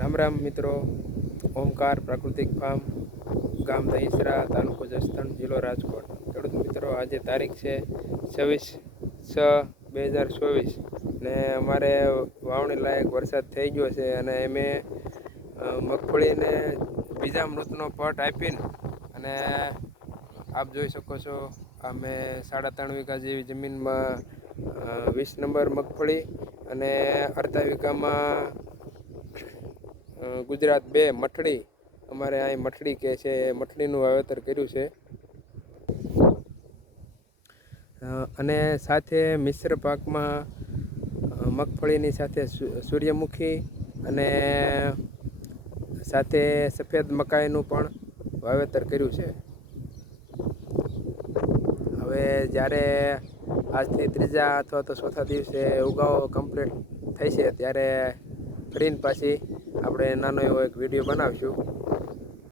રામ રામ મિત્રો. ઓમકાર, પ્રાકૃતિક ફાર્મ ગામ દહીસરા તાલુકો જસદણ, જિલ્લો રાજકોટ. ખેડૂત મિત્રો, આજે તારીખ છે છવ્વીસ છ બે હજાર ચોવીસ ને અમારે વાવણી લાયક વરસાદ થઈ ગયો છે અને અમે મગફળીને બીજા મૃતનો પટ આપીને અને આપ જોઈ શકો છો, અમે સાડા ત્રણ વીઘા જેવી જમીનમાં વીસ નંબર મગફળી અને અડધા વીઘામાં ગુજરાત બે મઠડી અમારે અહીં મઠડી કહે છે, એ મઠડીનું વાવેતર કર્યું છે. અને સાથે મિશ્ર પાકમાં મગફળીની સાથે સૂર્યમુખી અને સાથે સફેદ મકાઈનું પણ વાવેતર કર્યું છે. હવે જ્યારે આજથી ત્રીજા અથવા તો ચોથા દિવસે ઉગાવો કમ્પ્લીટ થઈ છે, ત્યારે ફરીને પાછી આપણે નાનો એવો એક વીડિયો બનાવીશું.